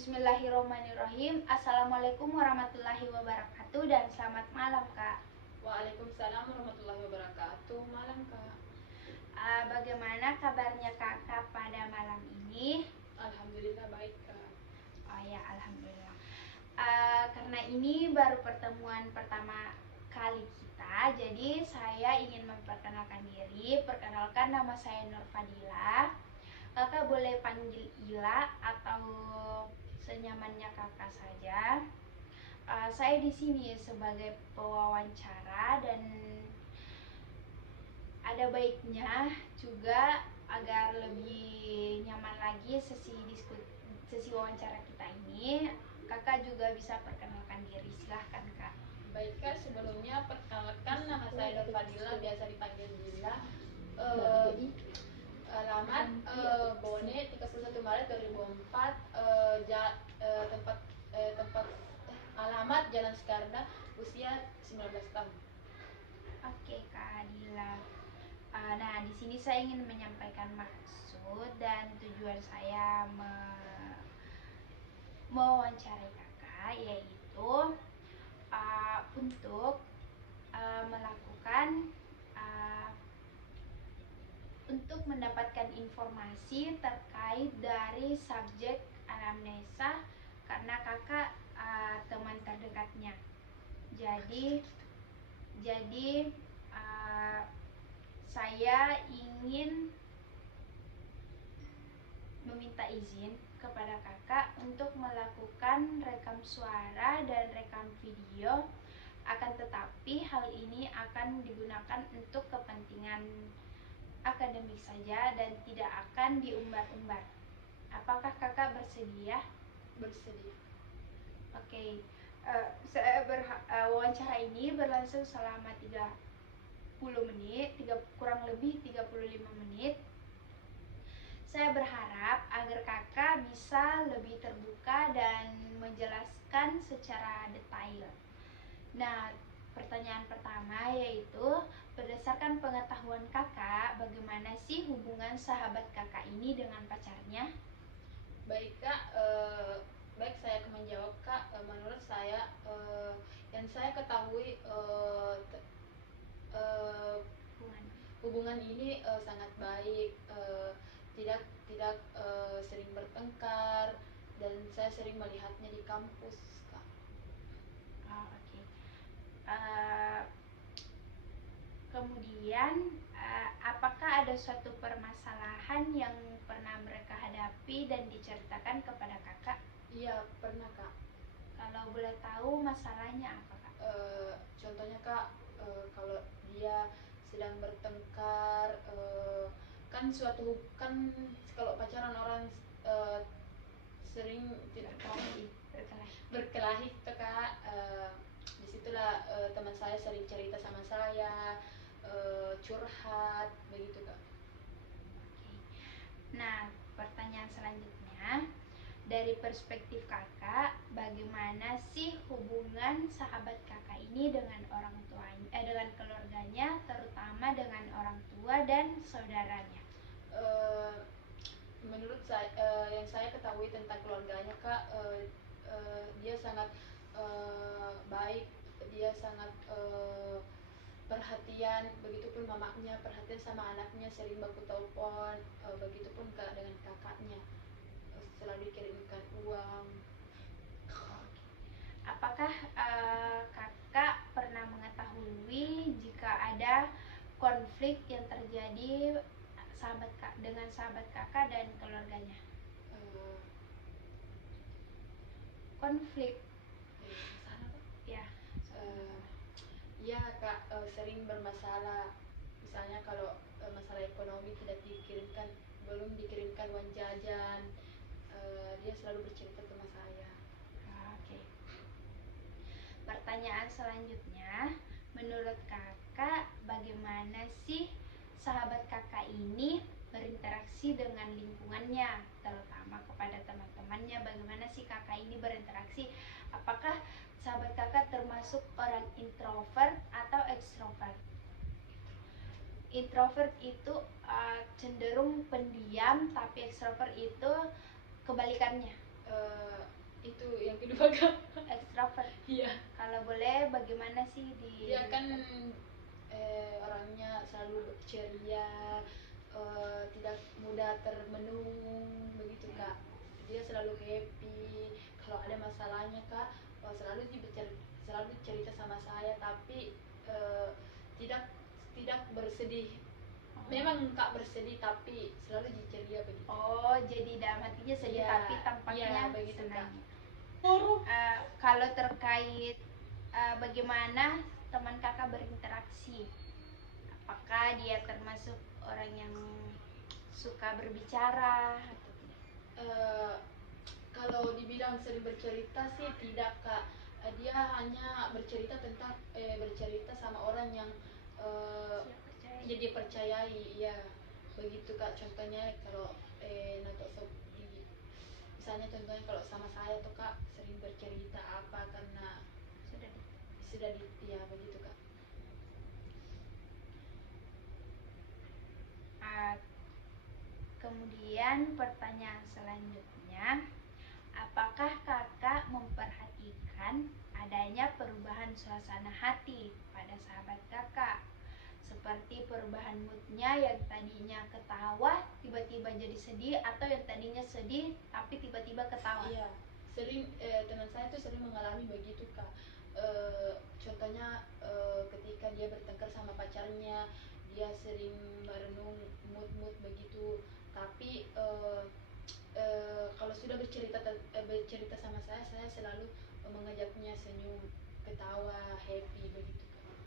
Bismillahirrahmanirrahim. Assalamualaikum warahmatullahi wabarakatuh dan selamat malam Kak. Waalaikumsalam warahmatullahi wabarakatuh. Malam Kak. Bagaimana kabarnya Kakak pada malam ini? Alhamdulillah baik Kak. Oh ya, alhamdulillah. Karena ini baru pertemuan pertama kali kita, jadi saya ingin memperkenalkan diri. Perkenalkan, nama saya Nur Fadila. Kakak boleh panggil Ila atau senyamannya kakak saja. Saya di sini sebagai pewawancara dan ada baiknya juga agar lebih nyaman lagi sesi wawancara kita ini. Kakak juga bisa perkenalkan diri, silahkan Kak. Baik Kak, sebelumnya perkenalkan nama saya Nur Fadila, biasa dipanggil Dila. Alamat Bone 31 Maret 2004. Tempat alamat Jalan Sekarda, usia 19 tahun. Oke Kak Adila. Nah, di sini saya ingin menyampaikan maksud dan tujuan saya mewawancarai kakak, yaitu untuk melakukan untuk mendapatkan informasi terkait dari subjek anamnesa, karena kakak teman terdekatnya. Jadi saya ingin meminta izin kepada kakak untuk melakukan rekam suara dan rekam video. Akan tetapi hal ini akan digunakan untuk kepentingan akademik saja dan tidak akan diumbar-umbar. Apakah kakak bersedia? Bersedia. Oke. Wawancara ini berlangsung selama 30 menit, kurang lebih 35 menit. Saya berharap agar kakak bisa lebih terbuka dan menjelaskan secara detail. Nah, pertanyaan pertama yaitu, berdasarkan pengetahuan kakak, bagaimana sih hubungan sahabat kakak ini dengan pacarnya? Baik Kak, baik saya akan menjawab Kak. Menurut saya, yang saya ketahui, hubungan ini sangat baik, tidak sering bertengkar, dan saya sering melihatnya di kampus Kak. Oke. Kemudian, apakah ada suatu permasalahan yang pernah mereka hadapi dan diceritakan kepada kakak? Iya, pernah Kak. Kalau boleh tahu masalahnya apa Kak? Contohnya Kak, kalau dia sedang bertengkar, kan kalau pacaran orang sering tidak berkelahi tuh Kak. Disitulah teman saya sering cerita sama saya, curhat begitu Kak. Nah, pertanyaan selanjutnya, dari perspektif kakak, bagaimana sih hubungan sahabat kakak ini dengan orang tuanya, dengan keluarganya, terutama dengan orang tua dan saudaranya? Menurut saya, yang saya ketahui tentang keluarganya Kak, dia sangat baik, dia sangat perhatian, begitupun mamanya perhatian sama anaknya, sering baku telepon, begitupun Kak dengan kakaknya, selalu dikirimkan uang. Apakah kakak pernah mengetahui jika ada konflik yang terjadi dengan sahabat kakak dan keluarganya? Konflik? Ya. Iya Kak, sering bermasalah. Misalnya kalau masalah ekonomi belum dikirimkan uang jajan, dia selalu bercerita sama saya. Oke. Pertanyaan selanjutnya, menurut kakak bagaimana sih sahabat kakak ini berinteraksi dengan lingkungannya, terutama kepada teman-temannya? Bagaimana sih kakak ini berinteraksi? Apakah sahabat kakak termasuk orang introvert atau ekstrovert? Introvert itu cenderung pendiam, tapi ekstrovert itu kebalikannya. Itu yang kedua kak. Ekstrovert. Iya. Kalau boleh bagaimana sih di Dia kan orangnya selalu ceria, tidak mudah termenung begitu kak. Dia selalu happy. Kalau ada masalahnya kak, selalu cerita sama saya, tapi tidak tidak bersedih. Memang kak bersedih, tapi selalu ceria begitu. Oh, jadi dalam hatinya sedih Iya, tapi tampaknya iya, begitu, senang. Kak. Kalau terkait bagaimana teman kakak berinteraksi, apakah dia termasuk orang yang suka berbicara atau tidak? Kalau dibilang sering bercerita sih tidak kak. Dia hanya bercerita sama orang yang Siap percaya. jadi percayai, ya begitu kak. Contohnya kalau misalnya contohnya kalau sama saya tuh kak sering bercerita apa karena ya begitu kak. Kemudian pertanyaan selanjutnya, apakah kakak memperhatikan adanya perubahan suasana hati pada sahabat kakak? Seperti perubahan moodnya yang tadinya ketawa tiba-tiba jadi sedih, atau yang tadinya sedih tapi tiba-tiba ketawa. Iya, sering teman saya tuh sering mengalami begitu kak. Contohnya ketika dia bertengkar sama pacarnya, dia sering merenung mood begitu. Tapi kalau sudah bercerita sama saya selalu mengajaknya senyum, ketawa, happy begitu kak.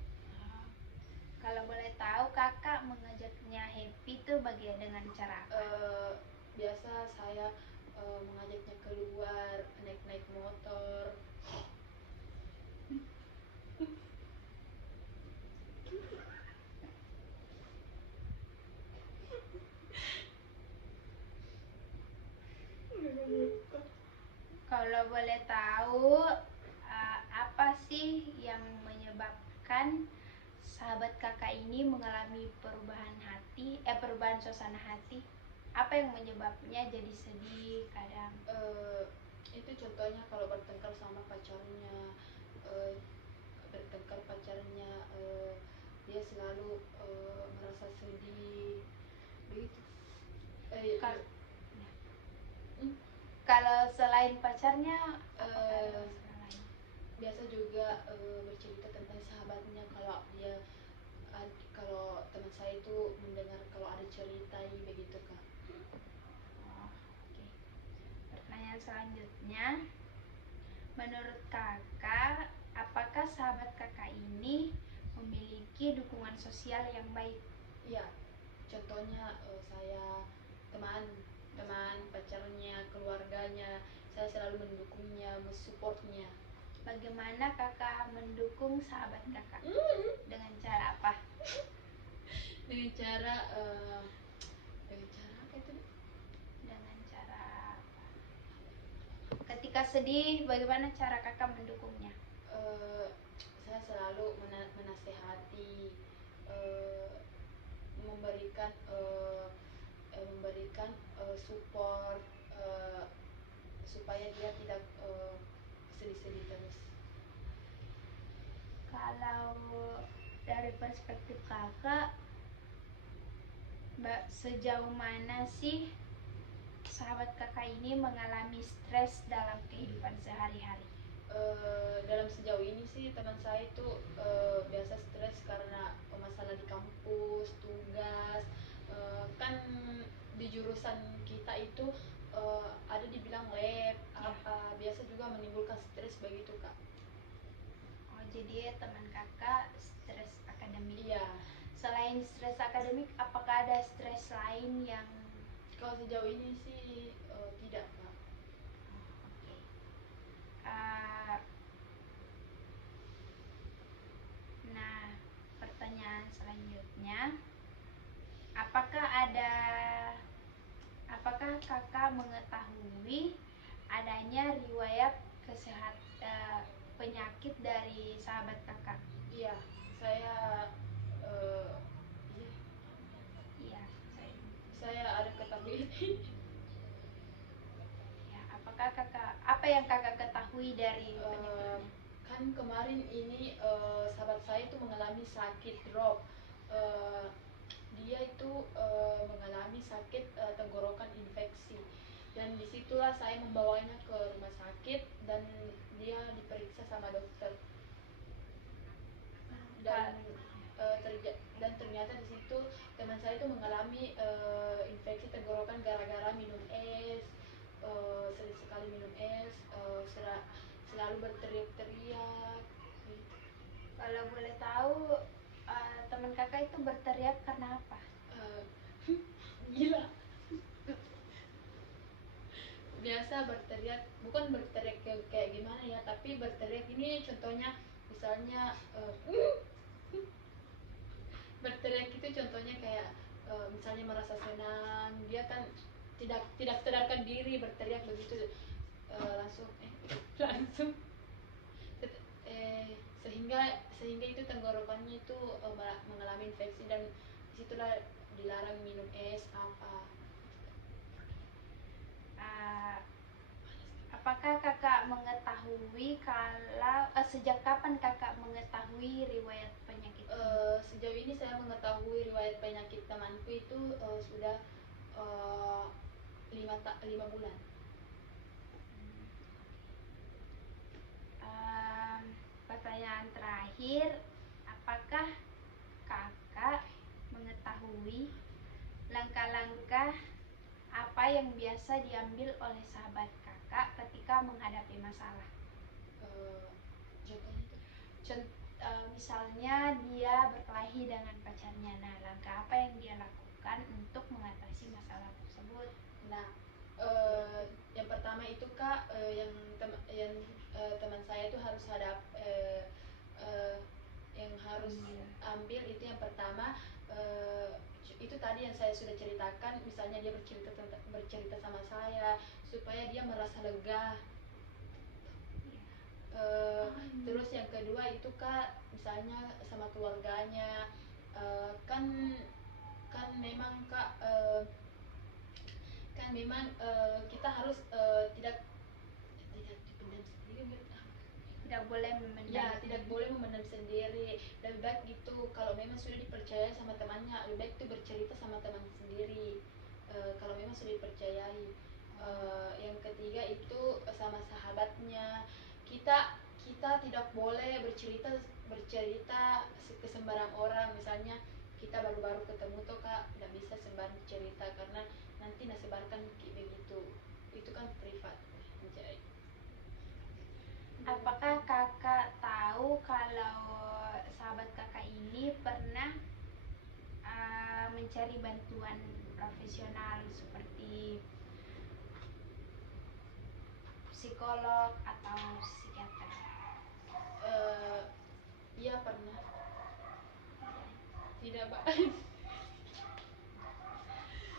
Kalau boleh tahu kakak mengajaknya happy tuh bagian dengan cara apa? Biasa saya mengajaknya keluar, naik motor. Kalau boleh tahu, apa sih yang menyebabkan sahabat kakak ini mengalami perubahan suasana hati? Apa yang menyebabnya jadi sedih kadang? Itu contohnya kalau bertengkar sama pacarnya, dia selalu merasa sedih begitu. Kal- Kalau selain pacarnya, apakah ada Eh, masalah lain? biasa juga bercerita tentang sahabatnya. Kalau teman saya itu mendengar kalau ada cerita begitu kak. Oh, oke. Pertanyaan selanjutnya, menurut kakak, apakah sahabat kakak ini memiliki dukungan sosial yang baik? Iya, contohnya saya teman pacarnya, keluarganya, saya selalu mendukungnya, mensupportnya. Bagaimana kakak mendukung sahabat kakak? Dengan cara apa? Dengan cara apa itu? Dengan cara apa? Ketika sedih, bagaimana cara kakak mendukungnya? Saya selalu menasehati, eh, memberikan support, supaya dia tidak sedih-sedih terus. Kalau dari perspektif kakak, sejauh mana sih sahabat kakak ini mengalami stres dalam kehidupan sehari-hari? Dalam sejauh ini sih teman saya itu biasa stres karena masalah di kampus, tugas. Kan di jurusan kita itu ada dibilang lab apa, biasa juga menimbulkan stres begitu kak. Oh, jadi teman kakak stres akademik. Iya. Selain stres akademik, apakah ada stres lain yang... Kalau sejauh ini sih tidak kak. Oke. Uh, nah, pertanyaan selanjutnya, apakah kakak mengetahui adanya riwayat penyakit dari sahabat kakak? Iya, saya iya, Iya, saya ada ketahui. ya. Apakah kakak apa yang kakak ketahui dari penyakit ini? Kan kemarin ini sahabat saya itu mengalami sakit drop. Dia itu mengalami sakit tenggorokan infeksi, dan disitulah saya membawanya ke rumah sakit dan dia diperiksa sama dokter, dan dan ternyata di situ teman saya itu mengalami infeksi tenggorokan gara-gara minum es, sering sekali minum es, selalu berteriak-teriak gitu. Kalau boleh tahu, teman kakak itu berteriak karena apa? Eh, Gila, biasa berteriak, bukan berteriak kayak gimana ya, tapi berteriak ini contohnya misalnya berteriak itu contohnya kayak misalnya merasa senang, dia kan tidak sadarkan diri berteriak begitu, langsung langsung sehingga sehingga itu tenggorokannya itu mengalami infeksi, dan disitulah dilarang minum es apa. Uh, apakah kakak mengetahui kalau sejak kapan kakak mengetahui riwayat penyakit ini? Sejauh ini saya mengetahui riwayat penyakit temanku itu sudah 5 bulan. Pertanyaan terakhir, apakah kakak mengetahui langkah-langkah apa yang biasa diambil oleh sahabat kakak ketika menghadapi masalah? Contohnya itu Misalnya dia berkelahi dengan pacarnya, nah langkah apa yang dia lakukan untuk mengatasi masalah tersebut? Nah, yang pertama itu Kak, yang teman saya itu harus yang harus ambil itu yang pertama, itu tadi yang saya sudah ceritakan, misalnya dia bercerita sama saya supaya dia merasa lega. Terus yang kedua itu Kak, misalnya sama keluarganya, kan memang Kak, kan memang kita harus tidak dipendam sendiri, Tidak boleh memendam. ya tidak boleh memendam sendiri, lebih baik gitu kalau memang sudah dipercaya sama temannya, lebih baik itu bercerita sama teman sendiri, kalau memang sudah dipercayai. Yang ketiga itu sama sahabatnya, kita kita tidak boleh bercerita ke sembarang orang, misalnya kita baru-baru ketemu tuh Kak, tidak bisa sembarang cerita karena nanti nasebarkan begitu, itu kan privat. Anjay. Apakah kakak tahu kalau sahabat kakak ini pernah mencari bantuan profesional seperti psikolog atau psikiater? Iya pernah. Tidak Pak.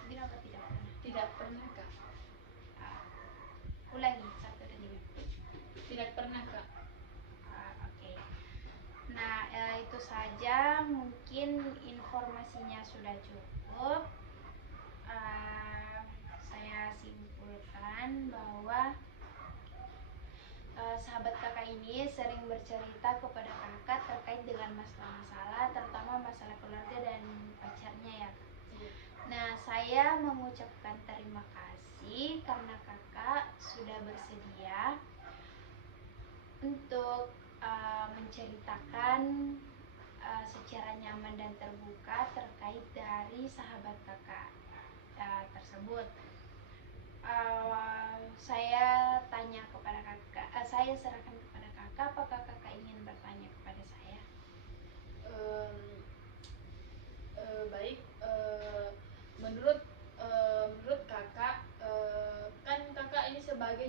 Kenapa tidak pernah? Tidak pernah Kak. Ulangi, satu dan dua. Tidak pernah Kak. Oke. Nah, itu saja, mungkin informasinya sudah cukup. Saya simpulkan bahwa sahabat kakak ini sering bercerita kepada kakak terkait dengan masalah-masalah, terutama masalah keluarga dan pacarnya ya Kak. Iya. Nah, saya mengucapkan terima kasih karena kakak sudah bersedia untuk menceritakan secara nyaman dan terbuka terkait dari sahabat kakak tersebut. Saya tanya kepada kakak, saya serahkan kepada kakak, apakah kakak ingin bertanya kepada saya? Baik, menurut kakak, kan kakak ini sebagai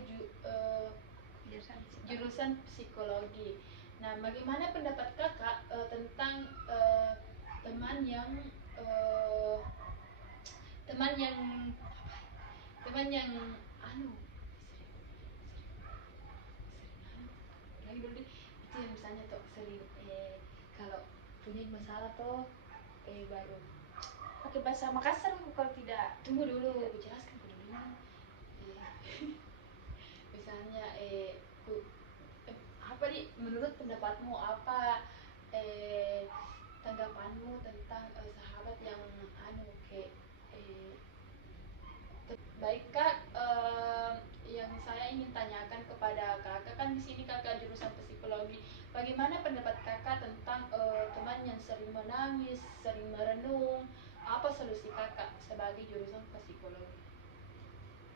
jurusan psikologi. Nah, bagaimana pendapat kakak tentang teman yang uh, teman yang teman yang anu lagi dulu deh, itu yang misalnya tuh sering kalau punya masalah tuh baru Pakai bahasa Makassar kalau tidak? tunggu dulu, aku jelaskan dulu. Misalnya Jadi menurut pendapatmu apa tanggapanmu tentang sahabat yang anu kayak baik kak, yang saya ingin tanyakan kepada kakak, kan di sini kakak jurusan psikologi. Bagaimana pendapat kakak tentang teman yang sering menangis, sering merenung? Apa solusi kakak sebagai jurusan psikologi?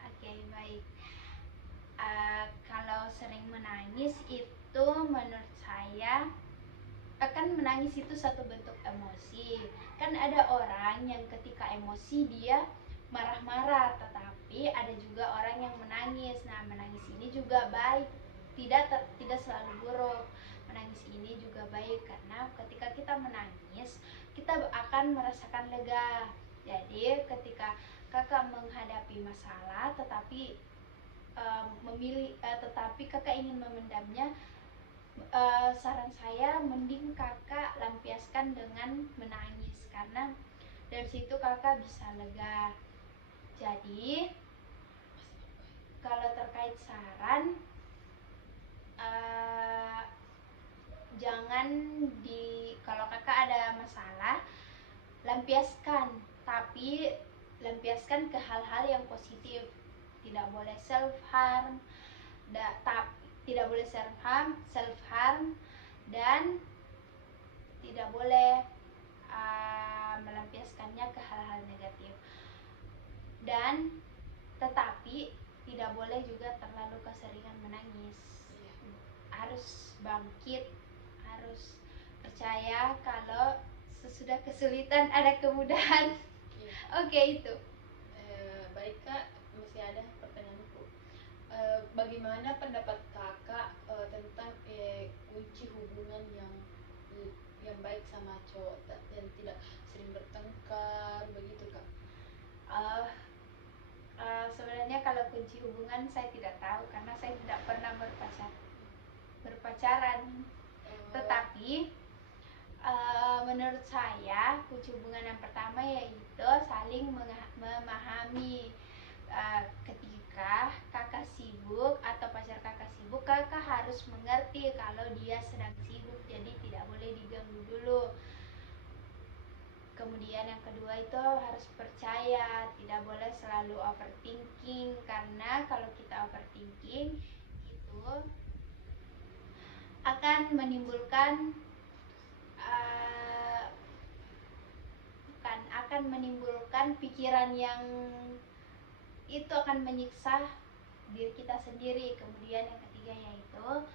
Oke, baik. Kalau sering menangis itu menurut saya, kan menangis itu satu bentuk emosi. Kan ada orang yang ketika emosi dia marah-marah, tetapi ada juga orang yang menangis. Nah, menangis ini juga baik, tidak selalu buruk. Menangis ini juga baik karena ketika kita menangis, kita akan merasakan lega. Jadi ketika kakak menghadapi masalah tetapi tetapi kakak ingin memendamnya, saran saya mending kakak lampiaskan dengan menangis, karena dari situ kakak bisa lega. Jadi kalau terkait saran, jangan kalau kakak ada masalah, lampiaskan, tapi lampiaskan ke hal-hal yang positif. Tidak boleh self harm, tidak boleh self harm dan tidak boleh melampiaskannya ke hal-hal negatif. Dan tetapi tidak boleh juga terlalu keseringan menangis. Harus bangkit, harus percaya kalau sesudah kesulitan ada kemudahan. Oke, itu. Baik kak, masih ada pertanyaanku. Bagaimana pendapat kakak tentang kunci hubungan yang baik sama cowok dan tidak sering bertengkar begitu kak? Sebenarnya kalau kunci hubungan saya tidak tahu karena saya tidak pernah berpacaran. Tetapi menurut saya kunci hubungan yang pertama yaitu saling memahami. Ketika kakak sibuk atau pacar kakak sibuk, kakak harus mengerti kalau dia sedang sibuk, jadi tidak boleh diganggu dulu. Kemudian yang kedua itu harus percaya, tidak boleh selalu overthinking, karena kalau kita overthinking itu akan menimbulkan pikiran yang itu akan menyiksa diri kita sendiri. Kemudian yang ketiga yaitu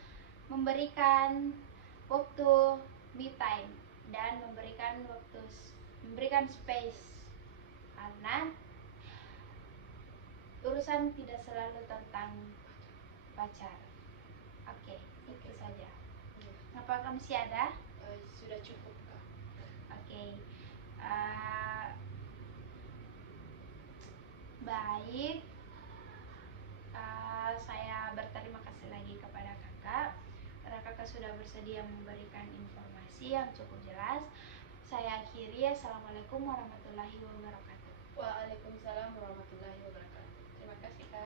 memberikan waktu me time dan memberikan space, karena urusan tidak selalu tentang pacar. Oke, itu saja. Apakah masih ada? Sudah cukup kak. Oke. Baik, saya berterima kasih lagi kepada kakak karena kakak sudah bersedia memberikan informasi yang cukup jelas. Saya akhiri. Assalamualaikum warahmatullahi wabarakatuh. Waalaikumsalam warahmatullahi wabarakatuh. Terima kasih kak.